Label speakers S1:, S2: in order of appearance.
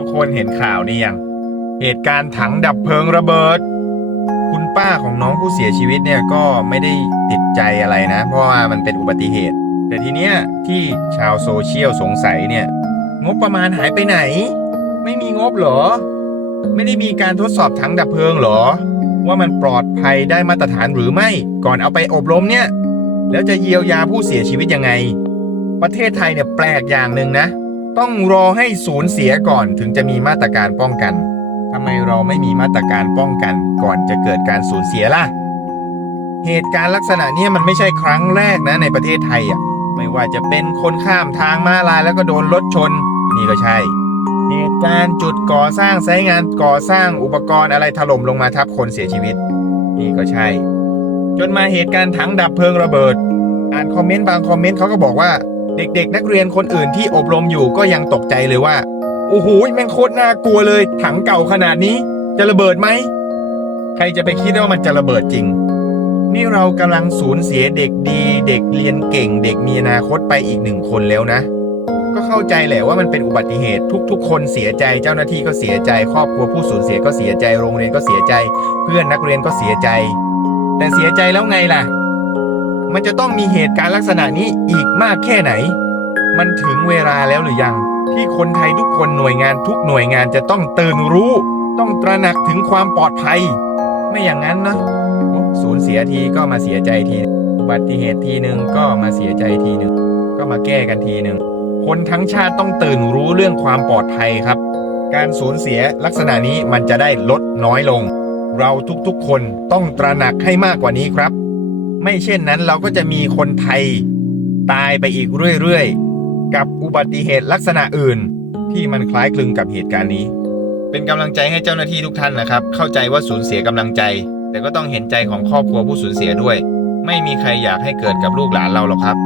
S1: ทุกคนเห็นข่าวนี้ยัง เหตุการณ์ถังดับเพลิงระเบิด คุณป้าของน้องผู้เสียชีวิตเนี่ยก็ไม่ได้ติดใจอะไรนะ เพราะว่ามันเป็นอุบัติเหตุ แต่ทีเนี้ยที่ชาวโซเชียลสงสัยเนี่ย งบประมาณหายไปไหน ไม่มีงบเหรอ ไม่ได้มีการทดสอบถังดับเพลิงเหรอ ว่ามันปลอดภัยได้มาตรฐานหรือไม่ก่อนเอาไปอบรมเนี่ย แล้วจะเยียวยาผู้เสียชีวิตยังไง ประเทศไทยเนี่ยแปลกอย่างหนึ่งนะ ต้องรอให้สูญเสียก่อนถึงจะมีมาตรการป้องกันทำไมเราไม่มีมาตรการป้องกันก่อนจะเกิดการสูญเสียล่ะ เหตุการณ์ลักษณะนี้มันไม่ใช่ครั้งแรกนะในประเทศไทยอะ ไม่ว่าจะเป็นคนข้ามทางม้าลายแล้วก็โดนรถชน นี่ก็ใช่ เหตุการณ์จุดก่อสร้างไซงานก่อสร้างอุปกรณ์อะไรถล่มลงมาทับคนเสียชีวิต นี่ก็ใช่ จนมาเหตุการณ์ถังดับเพลิงระเบิด อ่านคอมเมนต์บางคอมเมนต์เขาก็บอกว่า เด็กๆ นักเรียนคนอื่นที่อบรมอยู่ก็ยังตกใจเลยว่า โอ้โหแม่งโคตรน่ากลัวเลย ถังเก่าขนาดนี้ จะระเบิดไหม ใครจะไปคิดว่ามันจะระเบิดจริง นี่เรากำลังสูญเสียเด็กดี เด็กเรียนเก่ง เด็กมีอนาคตไปอีกหนึ่งคนแล้วนะ ก็เข้าใจแหละว่ามันเป็นอุบัติเหตุทุก ๆ คนเสียใจเจ้าหน้าที่ก็เสียใจ ครอบครัวผู้สูญเสียก็เสียใจโรงเรียนก็เสียใจ เพื่อนนักเรียนก็เสียใจ แต่เสียใจแล้วไงล่ะ มันจะต้องมีเหตุการณ์ลักษณะนี้อีกมากแค่ไหน มันถึงเวลาแล้วหรือยัง ที่คนไทยทุกคนหน่วยงานทุกหน่วยงานจะต้องตื่นรู้ ต้องตระหนักถึงความปลอดภัย ไม่อย่างนั้นนะสูญเสียทีก็มาเสียใจทีอุบัติเหตุทีหนึ่งก็มาเสียใจทีหนึ่งก็มาแก้กันทีหนึ่งคนทั้งชาติต้องตื่นรู้เรื่องความปลอดภัยครับ การสูญเสียลักษณะนี้มันจะได้ลดน้อยลง เราทุกๆคนต้องตระหนักให้มากกว่านี้ครับ ไม่เช่นนั้นเราก็จะมีคนไทย ตายไปอีกเรื่อยๆ กับอุบัติเหตุลักษณะอื่น ที่มันคล้ายคลึงกับเหตุการณ์นี้ เป็นกำลังใจให้เจ้าหน้าที่ทุกท่านนะครับ เข้าใจว่าสูญเสียกำลังใจ แต่ก็ต้องเห็นใจของครอบครัวผู้สูญเสียด้วย ไม่มีใครอยากให้เกิดกับลูกหลานเราหรอกครับ